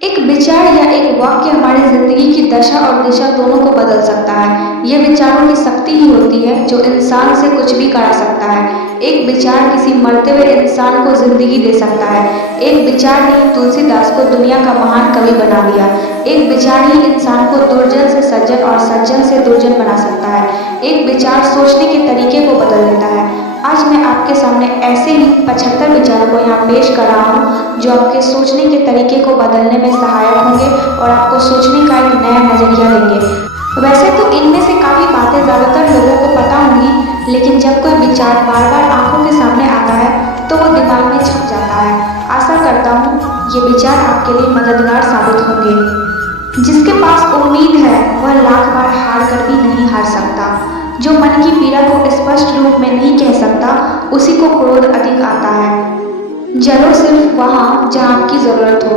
एक विचार या एक वाक्य हमारी जिंदगी की दशा और दिशा दोनों को बदल सकता है। ये विचारों की शक्ति ही होती है जो इंसान से कुछ भी करा सकता है। एक विचार किसी मरते हुए इंसान को जिंदगी दे सकता है। एक विचार ने तुलसीदास को दुनिया का महान कवि बना दिया। एक विचार ही इंसान को दुर्जन से सज्जन और सज्जन से दुर्जन बना सकता है। एक विचार सोचने के तरीके को बदल देता है। आज मैं आपके सामने ऐसे ही 75 विचारों को यहाँ पेश कर रहा हूँ जो आपके सोचने के तरीके को बदलने में सहायक होंगे और आपको सोचने का एक नया नजरिया देंगे। वैसे तो इनमें से काफ़ी बातें ज़्यादातर लोगों को पता होंगी, लेकिन जब कोई विचार बार बार आंखों के सामने आता है तो वो दिमाग में छप जाता है। आशा करता हूँ ये विचार आपके लिए मददगार साबित होंगे। जिसके पास उम्मीद है वह लाख बार हार कर भी नहीं हार सकता। जो मन की पीड़ा को स्पष्ट रूप में नहीं कह सकता उसी को क्रोध अधिक आता है। जलो सिर्फ वहाँ जहाँ आपकी जरूरत हो।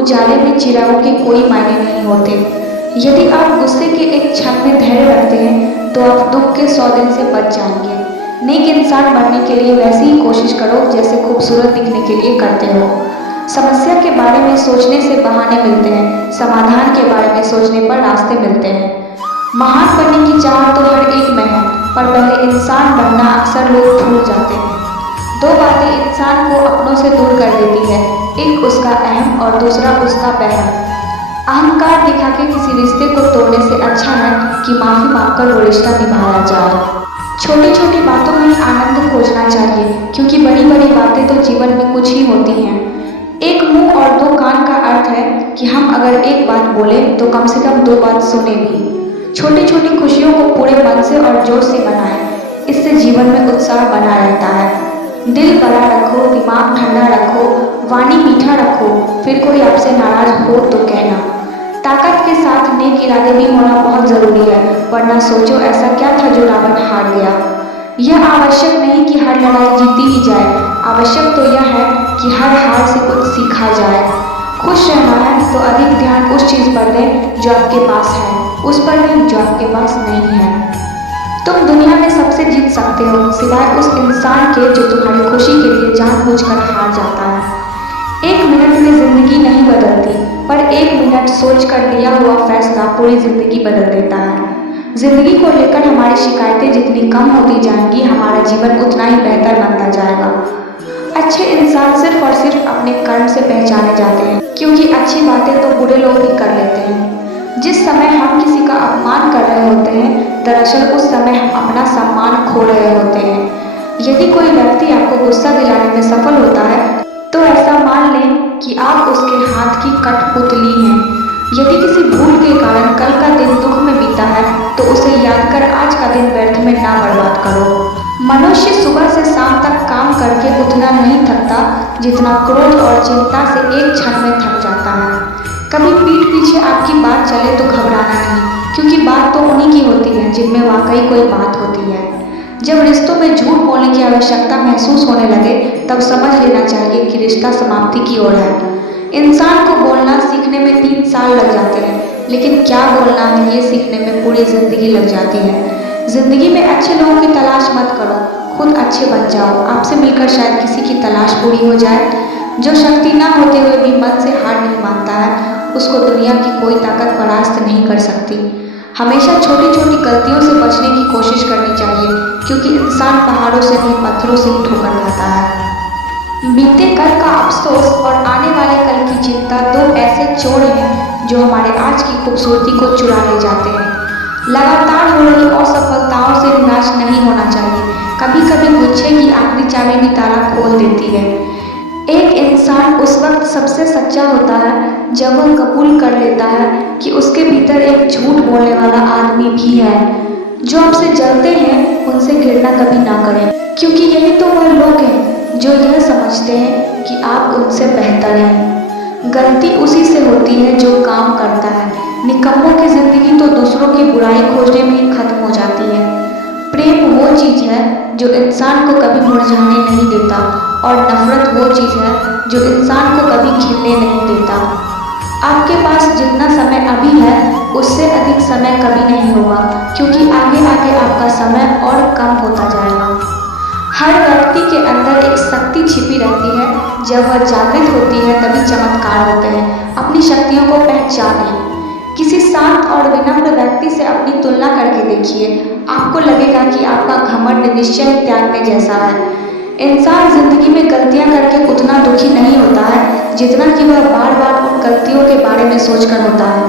उजाले में चिरागों के कोई मायने नहीं होते। यदि आप गुस्से के एक क्षण में धैर्य रखते हैं तो आप दुख के 100 दिन से बच जाएंगे। नेक इंसान बनने के लिए वैसी ही कोशिश करो जैसे खूबसूरत दिखने के लिए करते हो। समस्या के बारे में सोचने से बहाने मिलते हैं, समाधान के बारे में सोचने पर रास्ते मिलते हैं। महान बनने की चाह तो हर एक में है, पर पहले इंसान बनना अक्सर लोग भूल जाते हैं। दो बातें इंसान को अपनों से दूर कर देती है, एक उसका अहम और दूसरा उसका वहम। अहंकार दिखा के किसी रिश्ते को तोड़ने से अच्छा है कि माफी मांगकर वो रिश्ता निभाया जाए। छोटी छोटी बातों में ही आनंद खोजना चाहिए, क्योंकि बड़ी बड़ी बातें तो जीवन में कुछ ही होती हैं। एक मुंह और दो कान का अर्थ है कि हम अगर एक बात बोले तो कम से कम 2 बात सुने भी। छोटी छोटी खुशियों को पूरे मन से और जोश से मनाएं, इससे जीवन में उत्साह बना रहता है। दिल बड़ा रखो, दिमाग ठंडा रखो, वाणी मीठा रखो, फिर कोई आपसे नाराज हो तो कहना। ताकत के साथ नेक इरादे भी होना बहुत जरूरी है, वरना सोचो ऐसा क्या था जो रावण हार गया। यह आवश्यक नहीं कि हर लड़ाई जीती ही जाए, आवश्यक तो यह है कि हर हार से कुछ सीखा जाए। खुश रहना है तो अधिक ध्यान उस चीज पर दें जो आपके पास है, उस पर नहीं जो आपके पास नहीं है। तुम दुनिया में सबसे जीत सकते हो, सिवाय उस इंसान के जो तुम्हारी खुशी के लिए जानबूझकर हार जाता है। 1 मिनट में जिंदगी नहीं बदलती, पर 1 मिनट सोचकर लिया हुआ फैसला पूरी जिंदगी बदल देता है। जिंदगी को लेकर हमारी शिकायतें जितनी कम होती जाएंगी, हमारा जीवन उतना ही बेहतर बनता जाएगा। अच्छे इंसान सिर्फ और सिर्फ अपने कर्म से पहचाने जाते हैं, क्योंकि अच्छी बातें तो बुरे लोग भी कर लेते हैं। जिस समय हम किसी का अपमान कर रहे होते हैं, दरअसल उस समय हम अपना सम्मान खो रहे होते हैं। यदि कोई व्यक्ति आपको गुस्सा दिलाने में सफल होता है तो ऐसा मान लें कि आप उसके हाथ की कठपुतली हैं। यदि किसी भूल के कारण कल का दिन दुख में बीता है तो उसे याद कर आज का दिन व्यर्थ में ना बर्बाद करो। मनुष्य सुबह से शाम तक काम करके उतना नहीं थकता जितना क्रोध और चिंता से एक क्षण में थक जाता है। कभी पीठ पीछे आपकी बात चले तो घबराना नहीं, क्योंकि बात तो उन्हीं की होती है जिनमें वाकई कोई बात होती है। जब रिश्तों में झूठ बोलने की आवश्यकता महसूस होने लगे तब समझ लेना चाहिए कि रिश्ता समाप्ति की ओर है। इंसान को बोलना सीखने में 3 साल लग जाते हैं, लेकिन क्या बोलना है ये सीखने में पूरी जिंदगी लग जाती है। जिंदगी में अच्छे लोगों की तलाश मत करो, खुद अच्छे बन जाओ। आपसे मिलकर शायद किसी की तलाश पूरी हो जाए। जो शक्ति ना होते हुए भी मन से हार नहीं मानता है, उसको दुनिया की कोई ताकत परास्त नहीं कर सकती। हमेशा छोटी छोटी गलतियों से बचने की कोशिश करनी चाहिए, क्योंकि इंसान पहाड़ों से नहीं पत्थरों से ही ठोकर खाता है। बीते कल का अफसोस और आने वाले कल की चिंता 2 ऐसे चोर हैं जो हमारे आज की खूबसूरती को चुरा ले जाते हैं। लगातार हो रही असफलताओं से निराश नहीं होना चाहिए। कभी कभी गुच्छे की आखिरी चाबी भी ताला खोल देती है। एक इंसान उस वक्त सबसे सच्चा होता है जब वह कबूल कर लेता है कि उसके भीतर एक झूठ बोलने वाला आदमी भी है। जो आपसे जलते हैं उनसे घृणा कभी ना करें, क्योंकि यही तो वह लोग हैं जो यह समझते हैं कि आप उनसे बेहतर हैं। गलती उसी से होती है जो काम करता है। निकम्मों की जिंदगी तो दूसरों की बुराई खोजने में ही खत्म हो जाती है। प्रेम वो चीज है जो इंसान को कभी मुरझाने नहीं देता, और नफरत वो चीज है जो इंसान को कभी खिलने नहीं देता। आपके पास जितना समय अभी है उससे अधिक समय कभी नहीं होगा, क्योंकि आगे आगे आपका समय और कम होता जाएगा। हर व्यक्ति के अंदर एक शक्ति छिपी रहती है, जब वह जागृत होती है तभी चमत्कार होते हैं। अपनी अपनी शक्तियों को पहचानें। किसी शांत और विनम्र व्यक्ति से अपनी तुलना करके देखिए, आपको लगेगा कि आपका घमंड निश्चय त्यागने जैसा है। इंसान जिंदगी में गलतियां करके उतना दुखी नहीं होता है जितना कि वह बार बार उन गलतियों के बारे में सोचकर होता है।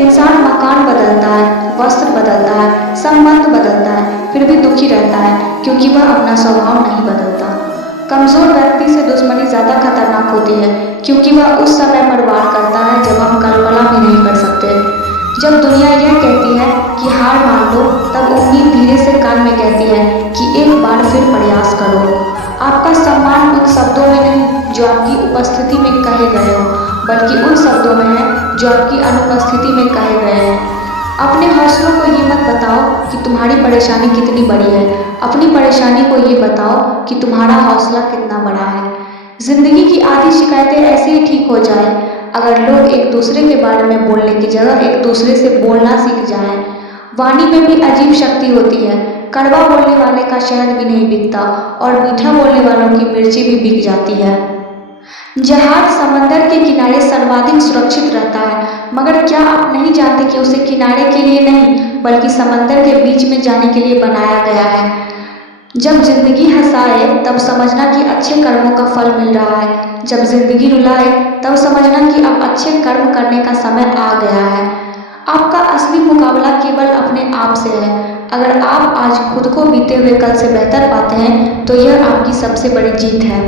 इंसान मकान बदलता है, वस्त्र बदलता है, संबंध बदलता है, फिर भी दुखी रहता है क्योंकि वह अपना स्वभाव नहीं बदलता। कमजोर व्यक्ति से दुश्मनी ज्यादा खतरनाक होती है क्योंकि वह उस समय पर वार करता है जब हम कल्पना भी नहीं कर सकते। जब दुनिया यह कहती है कि हार मान लो, तब उम्मीद धीरे से कान में कहती है कि एक बार फिर प्रयास करो। आपका सम्मान उन शब्दों में नहीं जो आपकी उपस्थिति में कहे गए हो, बल्कि उन शब्दों में है जो आपकी अनुपस्थिति में कहे गए हैं। अपने हौसलों को ये मत बताओ कि तुम्हारी परेशानी कितनी बड़ी है, अपनी परेशानी को ये बताओ कि तुम्हारा हौसला कितना बड़ा है। जिंदगी की आधी शिकायतें ऐसे ही ठीक हो जाए अगर लोग एक दूसरे के बारे में बोलने की जगह एक दूसरे से बोलना सीख जाएं। वाणी में भी अजीब शक्ति होती है। कड़वा बोलने वाले का शहद भी नहीं बिकता और मीठा बोलने वालों की मिर्ची भी बिक जाती है। जहाज समंदर के किनारे सर्वाधिक सुरक्षित रहता है, मगर क्या आप नहीं जानते कि उसे किनारे के लिए नहीं बल्कि समंदर के बीच में जाने के लिए बनाया गया है। जब जिंदगी हंसाए तब समझना कि अच्छे कर्मों का फल मिल रहा है, जब जिंदगी रुलाए तब समझना कि अब अच्छे कर्म करने का समय आ गया है। आपका असली मुकाबला केवल अपने आप से है। अगर आप आज खुद को बीते हुए कल से बेहतर पाते हैं तो यह आपकी सबसे बड़ी जीत है।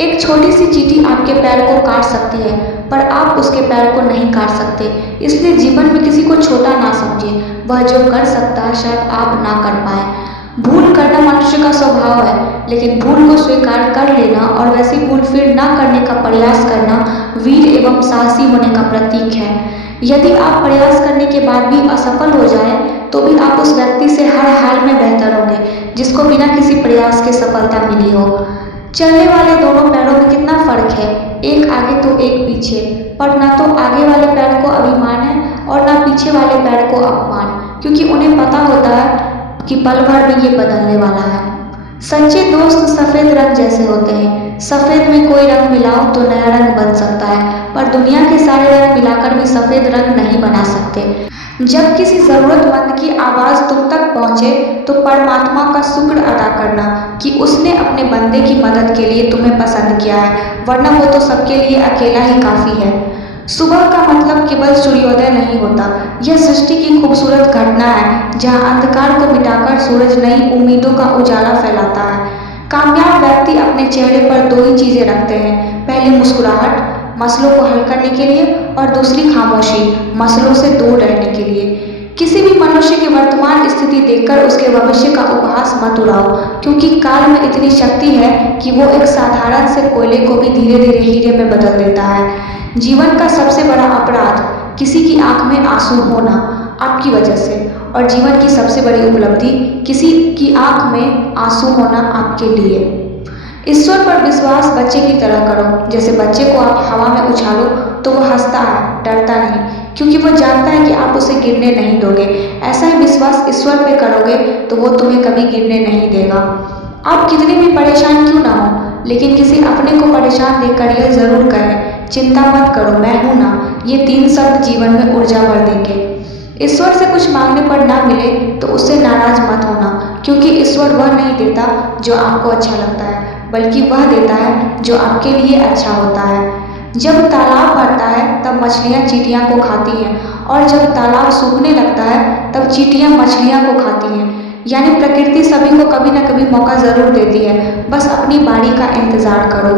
एक छोटी सी चींटी आपके पैर को काट सकती है, पर आप उसके पैर को नहीं काट सकते। इसलिए जीवन में किसी को छोटा ना समझिए। वह जो कर सकता है शायद आप ना कर पाए। भूल करना मनुष्य का स्वभाव है, लेकिन भूल को स्वीकार कर लेना और वैसी भूल फिर ना करने का प्रयास करना वीर एवं साहसी होने का प्रतीक है। यदि आप प्रयास करने के बाद भी असफल हो जाएं, तो भी आप उस व्यक्ति से हर हाल में बेहतर होंगे जिसको बिना किसी प्रयास के सफलता मिली हो। चलने वाले दोनों पैरों में कितना फर्क है, एक आगे तो एक पीछे, पर ना तो आगे वाले पैर को अभिमान है और ना पीछे वाले पैर को अपमान, क्योंकि उन्हें पता होता है कि पल भर में ये बदलने वाला है। सच्चे दोस्त सफेद रंग जैसे होते हैं। सफेद में कोई रंग मिलाओ तो नया रंग बन सकता है, पर दुनिया के सारे रंग मिलाकर भी सफेद रंग नहीं बना सकते। जब किसी जरूरतमंद की आवाज तुम तक पहुंचे तो परमात्मा का शुक्र अदा करना कि उसने अपने बंदे की मदद के लिए तुम्हें पसंद किया है, वरना वो तो सबके लिए अकेला ही काफी है। सुबह का मतलब केवल सूर्योदय नहीं होता, यह सृष्टि की खूबसूरत घटना है जहां अंधकार को मिटाकर सूरज नई उम्मीदों का उजाला फैलाता है। कामयाब व्यक्ति अपने चेहरे पर दो ही चीजें रखते हैं, पहली मुस्कुराहट मसलों को हल करने के लिए और दूसरी खामोशी मसलों से दूर रहने के लिए। किसी भी मनुष्य की वर्तमान स्थिति देखकर उसके भविष्य का उपहास मत उड़ाओ, क्योंकि काल में इतनी शक्ति है कि वो एक साधारण से कोयले को भी धीरे धीरे हीरे में बदल देता है। जीवन का सबसे बड़ा अपराध किसी की आंख में आंसू होना आपकी वजह से, और जीवन की सबसे बड़ी उपलब्धि किसी की आंख में आंसू होना आपके लिए। ईश्वर पर विश्वास बच्चे की तरह करो। जैसे बच्चे को आप हवा में उछालो तो वह हंसता है, डरता नहीं, क्योंकि वह जानता है कि आप उसे गिरने नहीं दोगे। ऐसा ही विश्वास ईश्वर पे करोगे तो वो तुम्हें कभी गिरने नहीं देगा। आप कितने भी परेशान क्यों ना हो, लेकिन किसी अपने को परेशान देखकर यह जरूर कहें, चिंता मत करो, मैं हूं ना। ये 3 शब्द जीवन में ऊर्जा भर देंगे। ईश्वर से कुछ मांगने पर ना मिले तो उससे नाराज मत होना, क्योंकि ईश्वर वह नहीं देता जो आपको अच्छा लगता है, बल्कि वह देता है जो आपके लिए अच्छा होता है। जब तालाब भरता है तब मछलियां चींटियां को खाती हैं, और जब तालाब सूखने लगता है तब चींटियां मछलियां को खाती हैं। यानी प्रकृति सभी को कभी न कभी मौका जरूर देती है, बस अपनी बारी का इंतजार करो।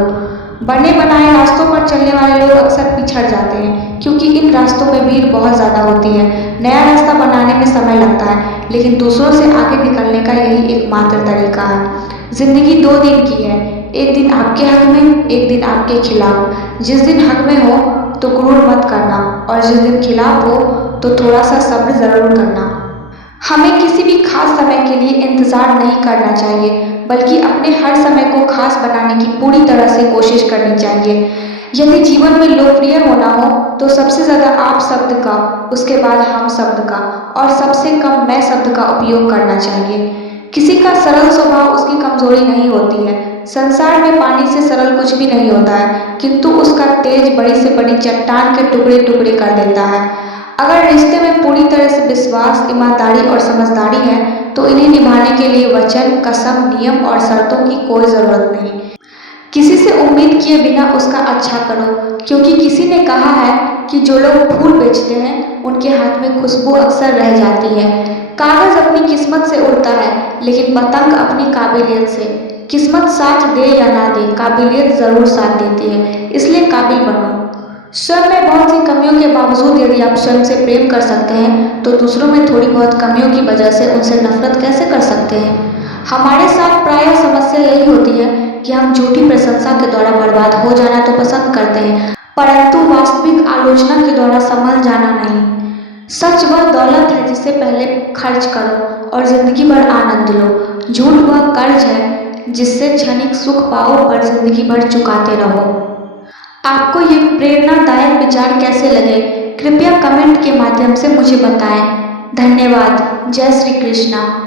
बने बनाए रास्तों पर चलने वाले लोग अक्सर पिछड़ जाते हैं, क्योंकि इन रास्तों में भीड़ बहुत ज्यादा होती है। नया रास्ता बनाने में समय लगता है, लेकिन दूसरों से आगे निकलने का यही एकमात्र तरीका है। जिंदगी 2 दिन की है, एक दिन आपके हक में, एक दिन आपके खिलाफ। जिस दिन हक में हो तो क्रोध मत करना, और जिस दिन खिलाफ हो तो थोड़ा सा सब्र जरूर करना। हमें किसी भी खास समय के लिए इंतजार नहीं करना चाहिए, बल्कि अपने हर समय को खास बनाने की पूरी तरह से कोशिश करनी चाहिए। यदि जीवन में लोकप्रिय होना हो तो सबसे ज्यादा आप शब्द का, उसके बाद हम शब्द का, और सबसे कम मैं शब्द का उपयोग करना चाहिए। किसी का सरल स्वभाव उसकी कमजोरी नहीं होती है, संसार में पानी से सरल कुछ भी नहीं होता है, किंतु उसका तेज बड़ी से बड़ी चट्टान के टुकड़े टुकड़े कर देता है। अगर रिश्ते में पूरी तरह से विश्वास, ईमानदारी और समझदारी है तो इन्हें निभाने के लिए वचन, कसम, नियम और शर्तों की कोई जरूरत नहीं। किसी से उम्मीद किए बिना उसका अच्छा करो, क्योंकि किसी ने कहा है कि जो लोग फूल बेचते हैं उनके हाथ में खुशबू अक्सर रह जाती है। कागज अपनी किस्मत से उड़ता है, लेकिन पतंग अपनी काबिलियत से। किस्मत साथ दे या ना दे, काबिलियत जरूर साथ देती है, इसलिए काबिल बनो। स्वयं में बहुत सी कमियों के बावजूद यदि आप स्वयं से प्रेम कर सकते हैं तो दूसरों में थोड़ी बहुत कमियों की वजह से उनसे नफरत कैसे कर सकते हैं। हमारे साथ प्रायः समस्या यही होती है कि हम झूठी प्रशंसा के द्वारा बर्बाद हो जाना तो पसंद करते हैं, परंतु वास्तविक आलोचना के द्वारा संभल जाना नहीं। सच वह दौलत है जिसे पहले खर्च करो और जिंदगी भर आनंद लो। झूठ वह कर्ज है जिससे क्षणिक सुख पाओ पर जिंदगी भर चुकाते रहो। आपको ये प्रेरणादायक विचार कैसे लगे, कृपया कमेंट के माध्यम से मुझे बताएं। धन्यवाद। जय श्री कृष्णा।